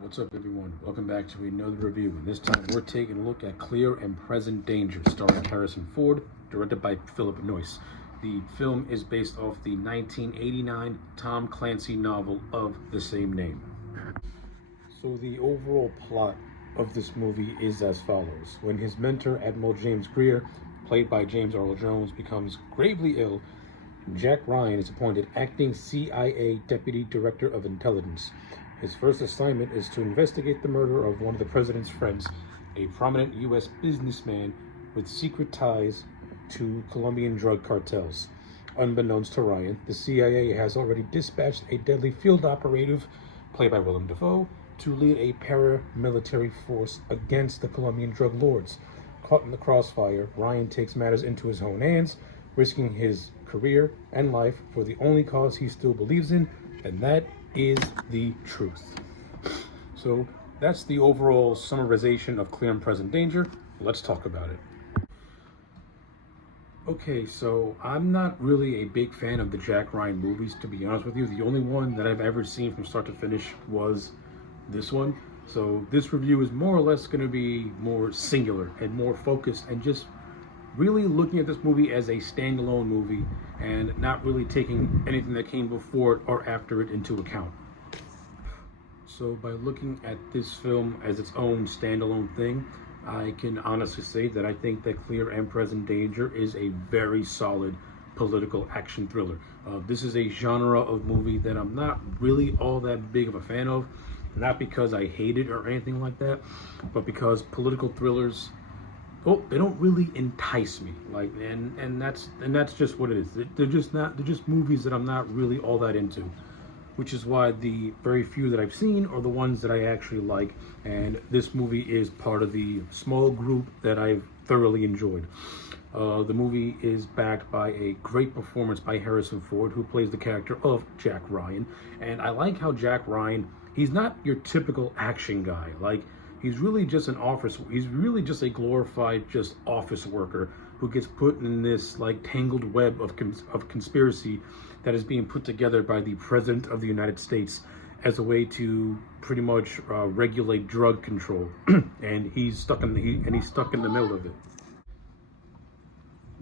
What's up, everyone? Welcome back to another review. And this time we're taking a look at Clear and Present Danger, starring Harrison Ford, directed by Philip Noyce. The film is based off the 1989 Tom Clancy novel of the same name. So the overall plot of this movie is as follows. When his mentor, Admiral James Greer, played by James Earl Jones, becomes gravely ill, Jack Ryan is appointed acting CIA Deputy Director of Intelligence. His first assignment is to investigate the murder of one of the president's friends, a prominent U.S. businessman with secret ties to Colombian drug cartels. Unbeknownst to Ryan, the CIA has already dispatched a deadly field operative, played by Willem Dafoe, to lead a paramilitary force against the Colombian drug lords. Caught in the crossfire, Ryan takes matters into his own hands, risking his career and life for the only cause he still believes in, and that is the truth. So that's the overall summarization of Clear and Present Danger. Let's talk about it. Okay, so I'm not really a big fan of the Jack Ryan movies, to be honest with you. The only one that I've ever seen from start to finish was this one. So this review is more or less going to be more singular and more focused and just really looking at this movie as a standalone movie and not really taking anything that came before it or after it into account. So by looking at this film as its own standalone thing, I can honestly say that I think that Clear and Present Danger is a very solid political action thriller. This is a genre of movie that I'm not really all that big of a fan of, not because I hate it or anything like that, but because political thrillers, they don't really entice me. And that's just what it is. They're just movies that I'm not really all that into, which is why the very few that I've seen are the ones that I actually like. And this movie is part of the small group that I've thoroughly enjoyed. The movie is backed by a great performance by Harrison Ford, who plays the character of Jack Ryan. And I like how Jack Ryan, he's not your typical action guy. He's really just he's really just a glorified office worker who gets put in this tangled web of conspiracy that is being put together by the President of the United States as a way to pretty much regulate drug control. And he's stuck in the middle of it.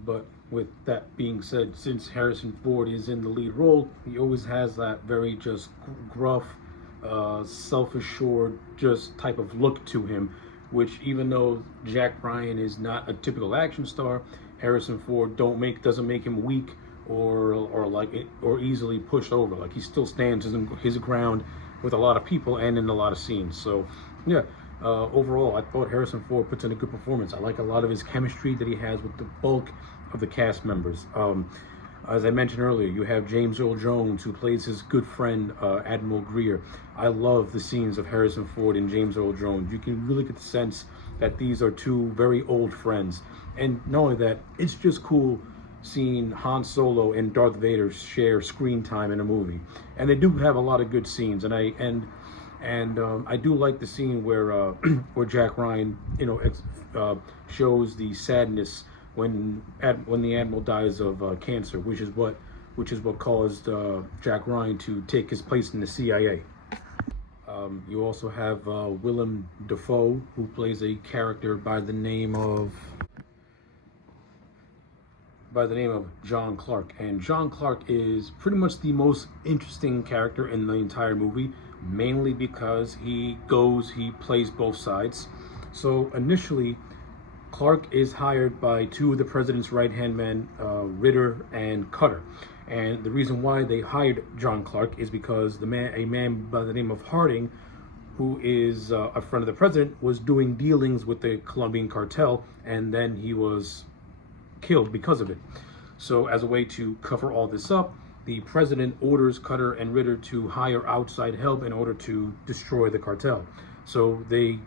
But with that being said, since Harrison Ford is in the lead role, he always has that very just gruff, self-assured just type of look to him, which even though Jack Ryan is not a typical action star, Harrison Ford doesn't make him weak or easily pushed over. He still stands his ground with a lot of people and in a lot of scenes. So yeah, overall I thought Harrison Ford puts in a good performance. I like a lot of his chemistry that he has with the bulk of the cast members. As I mentioned earlier, you have James Earl Jones, who plays his good friend, Admiral Greer. I love the scenes of Harrison Ford and James Earl Jones. You can really get the sense that these are two very old friends. And not only that, it's just cool seeing Han Solo and Darth Vader share screen time in a movie. And they do have a lot of good scenes. And I do like the scene where Jack Ryan, shows the sadness when the Admiral dies of cancer, which is what caused Jack Ryan to take his place in the CIA. You also have Willem Dafoe, who plays a character by the name of John Clark. And John Clark is pretty much the most interesting character in the entire movie, mainly because he plays both sides. So initially, Clark is hired by two of the president's right-hand men, Ritter and Cutter. And the reason why they hired John Clark is because a man by the name of Harding, who is a friend of the president, was doing dealings with the Colombian cartel, and then he was killed because of it. So as a way to cover all this up, the president orders Cutter and Ritter to hire outside help in order to destroy the cartel. So they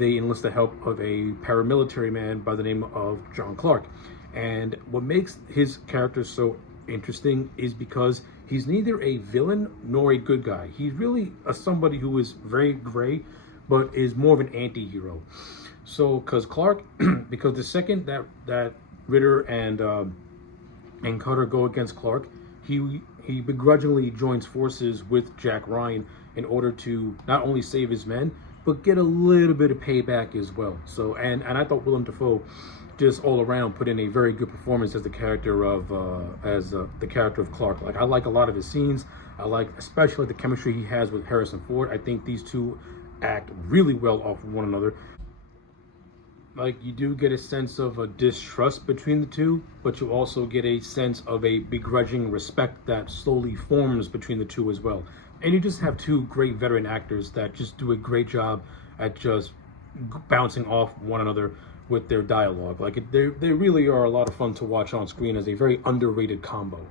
enlist the help of a paramilitary man by the name of John Clark. And what makes his character so interesting is because he's neither a villain nor a good guy. He's really somebody who is very gray, but is more of an anti-hero. So, because the second that Ritter and Cutter go against Clark, he begrudgingly joins forces with Jack Ryan in order to not only save his men, but get a little bit of payback as well. So, and I thought Willem Dafoe just all around put in a very good performance as the character of the character of Clark. Like, I like a lot of his scenes. I like especially the chemistry he has with Harrison Ford. I think these two act really well off of one another. Like, you do get a sense of a distrust between the two, but you also get a sense of a begrudging respect that slowly forms between the two as well. And you just have two great veteran actors that just do a great job at just bouncing off one another with their dialogue. Like, they really are a lot of fun to watch on screen as a very underrated combo.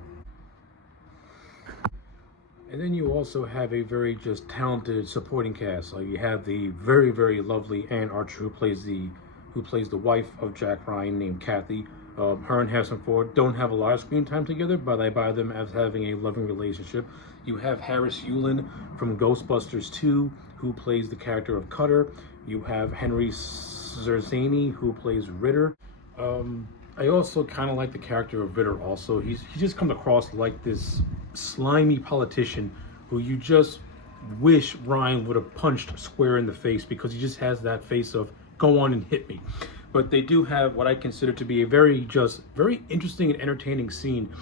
And then you also have a very just talented supporting cast. Like, you have the very, very lovely Anne Archer who plays the wife of Jack Ryan, named Kathy. Her and Harrison Ford don't have a lot of screen time together, but I buy them as having a loving relationship. You have Harris Yulin from Ghostbusters 2, who plays the character of Cutter. You have Henry Zerzani, who plays Ritter. I also kind of like the character of Ritter also. He just comes across like this slimy politician who you just wish Ryan would have punched square in the face, because he just has that face of, go on and hit me. But they do have what I consider to be a very interesting and entertaining scene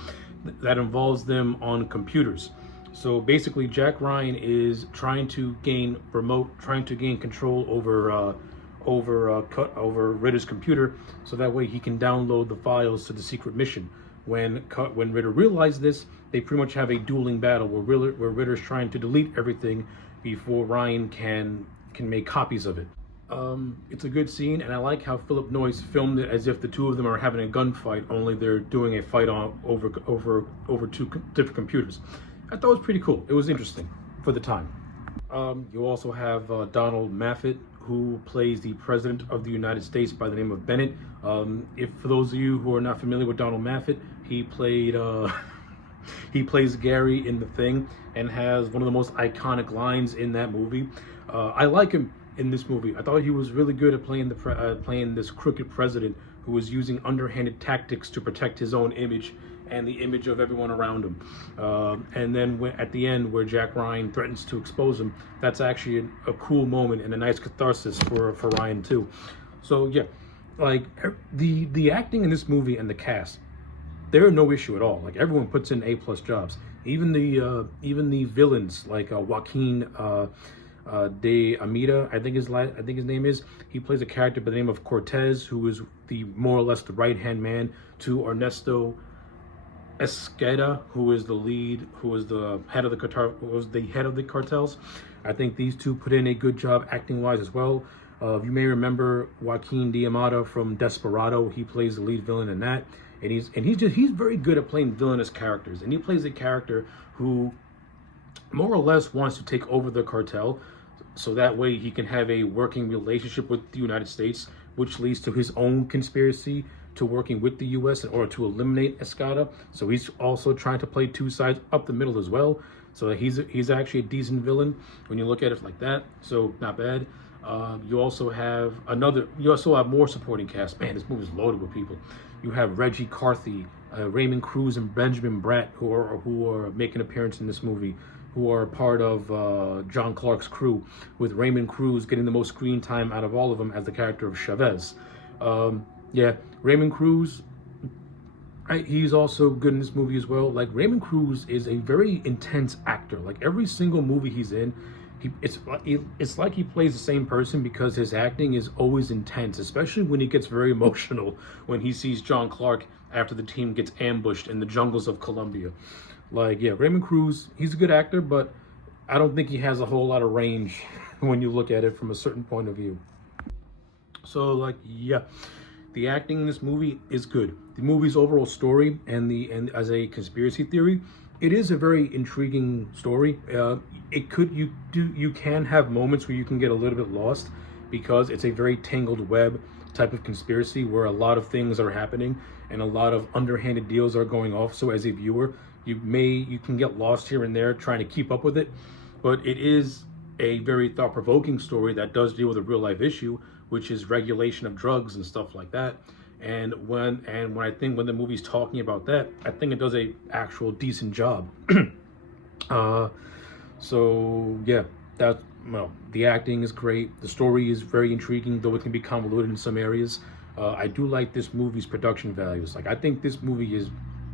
that involves them on computers. So basically, Jack Ryan is trying to gain control over Ritter's computer, so that way he can download the files to the secret mission. When Ritter realizes this, they pretty much have a dueling battle where Ritter's trying to delete everything before Ryan can make copies of it. It's a good scene, and I like how Philip Noyce filmed it as if the two of them are having a gunfight, only they're doing a fight over two different computers. I thought it was pretty cool. It was interesting for the time. You also have Donald Moffat, who plays the President of the United States by the name of Bennett. If for those of you who are not familiar with Donald Moffat, he plays Gary in The Thing and has one of the most iconic lines in that movie. I like him in this movie. I thought he was really good at playing this crooked president who was using underhanded tactics to protect his own image and the image of everyone around him. And then at the end, where Jack Ryan threatens to expose him, that's actually a cool moment and a nice catharsis for Ryan too. So yeah, like the acting in this movie and the cast, there are no issue at all. Like, everyone puts in A+ jobs. Even the villains, like Joaquin de Amita, I think his name is. He plays a character by the name of Cortez, who is more or less the right-hand man to Ernesto Esqueda, who is the head of the cartels. I think these two put in a good job acting-wise as well. You may remember Joaquin de Amata from Desperado. He plays the lead villain in that, and he's very good at playing villainous characters. And he plays a character who more or less wants to take over the cartel, so that way he can have a working relationship with the United States, which leads to his own conspiracy to working with the U.S. in order to eliminate Escada. So he's also trying to play two sides up the middle as well. So he's actually a decent villain when you look at it like that. So not bad. You also have more supporting cast. Man, this movie's loaded with people. You have Reggie Carthy, Raymond Cruz, and Benjamin Bratt, who are making an appearance in this movie, who are part of John Clark's crew, with Raymond Cruz getting the most screen time out of all of them as the character of Chavez. Yeah, Raymond Cruz, he's also good in this movie as well. Like, Raymond Cruz is a very intense actor. Like, every single movie he's in, it's like he plays the same person, because his acting is always intense, especially when he gets very emotional when he sees John Clark after the team gets ambushed in the jungles of Colombia. Like, yeah, Raymond Cruz, he's a good actor, but I don't think he has a whole lot of range when you look at it from a certain point of view. So, like, yeah, the acting in this movie is good. The movie's overall story and as a conspiracy theory, it is a very intriguing story. You can have moments where you can get a little bit lost, because it's a very tangled web type of conspiracy where a lot of things are happening and a lot of underhanded deals are going off. So as a viewer, you can get lost here and there trying to keep up with it, but it is a very thought-provoking story that does deal with a real-life issue, which is regulation of drugs and stuff like that. And when the movie's talking about that, I think it does a actual decent job. So yeah, that well, the acting is great. The story is very intriguing, though it can be convoluted in some areas. I do like this movie's production values. Like I think this movie is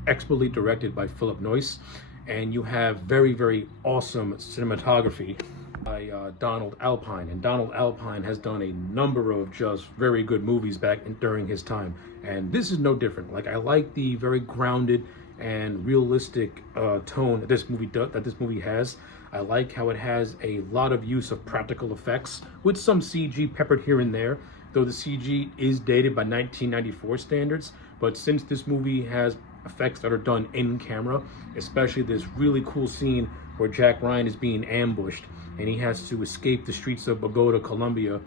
expertly directed by Philip Noyce, and you have very very awesome cinematography by Donald Alpine. And Donald Alpine has done a number of just very good movies during his time, and this is no different. Like I like the very grounded and realistic tone that this movie has. I like how it has a lot of use of practical effects with some CG peppered here and there, though the CG is dated by 1994 standards. But since this movie has effects that are done in camera, especially this really cool scene where Jack Ryan is being ambushed and he has to escape the streets of Bogota, Colombia,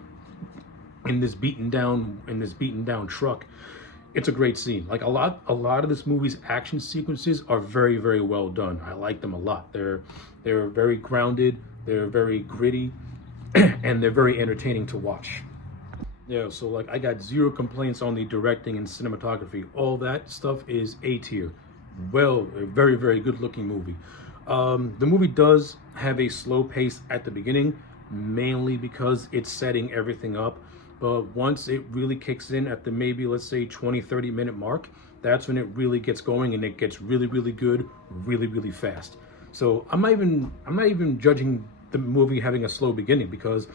in this beaten down truck. It's a great scene. Like a lot of this movie's action sequences are very very well done. I like them a lot. They're very grounded, they're very gritty, and they're very entertaining to watch. Yeah, so like I got zero complaints on the directing and cinematography. All that stuff is A tier. Well, a very very good looking movie. The movie does have a slow pace at the beginning, mainly because it's setting everything up. But once it really kicks in at the maybe, let's say, 20-30 minute mark, that's when it really gets going and it gets really, really good, really, really fast. So I'm not even judging the movie having a slow beginning, because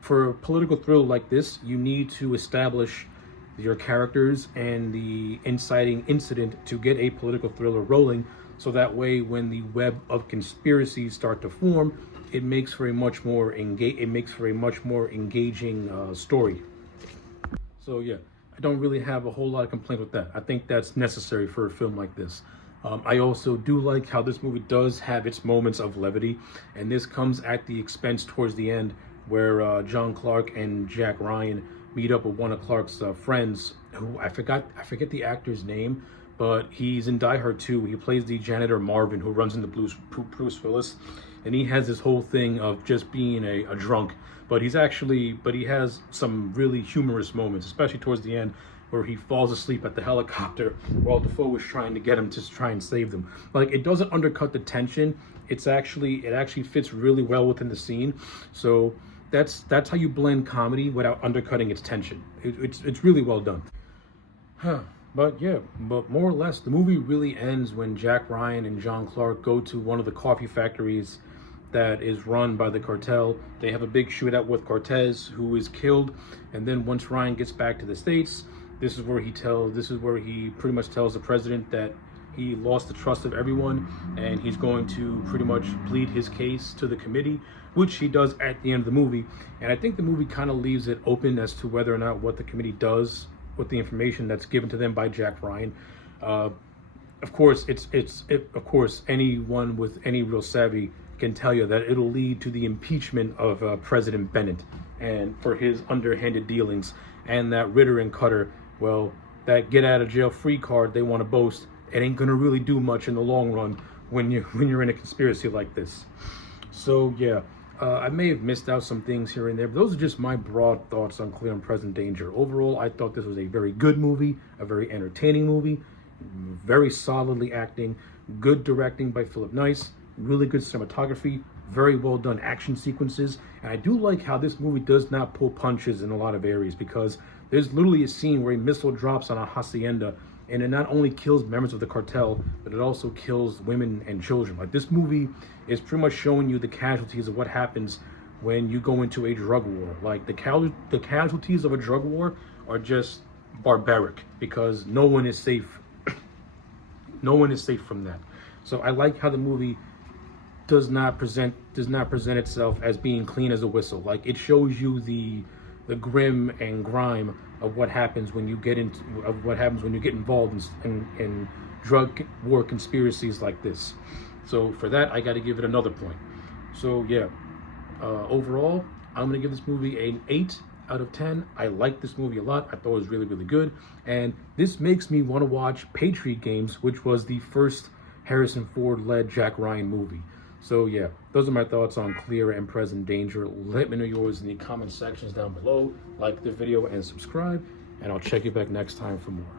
for a political thriller like this, you need to establish your characters and the inciting incident to get a political thriller rolling. So that way, when the web of conspiracies start to form, it makes for a much more engaging story. So yeah, I don't really have a whole lot of complaint with that. I think that's necessary for a film like this. I also do like how this movie does have its moments of levity, and this comes at the expense towards the end, where John Clark and Jack Ryan meet up with one of Clark's friends, who I forget the actor's name, but he's in Die Hard 2. He plays the janitor Marvin, who runs into Bruce Willis, and he has this whole thing of just being a drunk, but he has some really humorous moments, especially towards the end, where he falls asleep at the helicopter while Defoe is trying to get him to try and save them. Like, it doesn't undercut the tension. It actually fits really well within the scene. So that's how you blend comedy without undercutting its tension. It's really well done. But more or less, the movie really ends when Jack Ryan and John Clark go to one of the coffee factories that is run by the cartel. They have a big shootout with Cortez, who is killed, and then once Ryan gets back to the States, this is where he pretty much tells the president that he lost the trust of everyone, and he's going to pretty much plead his case to the committee, which he does at the end of the movie. And I think the movie kind of leaves it open as to whether or not what the committee does with the information that's given to them by Jack Ryan. Of course, anyone with any real savvy can tell you that it'll lead to the impeachment of President Bennett and for his underhanded dealings, and that Ritter and Cutter, well, that get out of jail free card they want to boast, it ain't gonna really do much in the long run when you're in a conspiracy like this. So yeah, I may have missed out some things here and there, but those are just my broad thoughts on Clear and Present Danger. Overall, I thought this was a very good movie, a very entertaining movie, very solidly acting, good directing by Philip Noyce, really good cinematography, very well done action sequences. And I do like how this movie does not pull punches in a lot of areas, because there's literally a scene where a missile drops on a hacienda, and it not only kills members of the cartel, but it also kills women and children. Like, this movie is pretty much showing you the casualties of what happens when you go into a drug war. Like, the casualties of a drug war are just barbaric, because no one is safe. No one is safe from that. So I like how the movie does not present itself as being clean as a whistle. Like, it shows you the grim and grime of what happens when you get involved in drug war conspiracies like this. So for that, I got to give it another point. So yeah, overall, I'm gonna give this movie an 8 out of 10. I like this movie a lot. I thought it was really, really good, and this makes me want to watch Patriot Games, which was the first Harrison Ford-led Jack Ryan movie. So yeah, those are my thoughts on Clear and Present Danger. Let me know yours in the comment sections down below. Like the video and subscribe, and I'll check you back next time for more.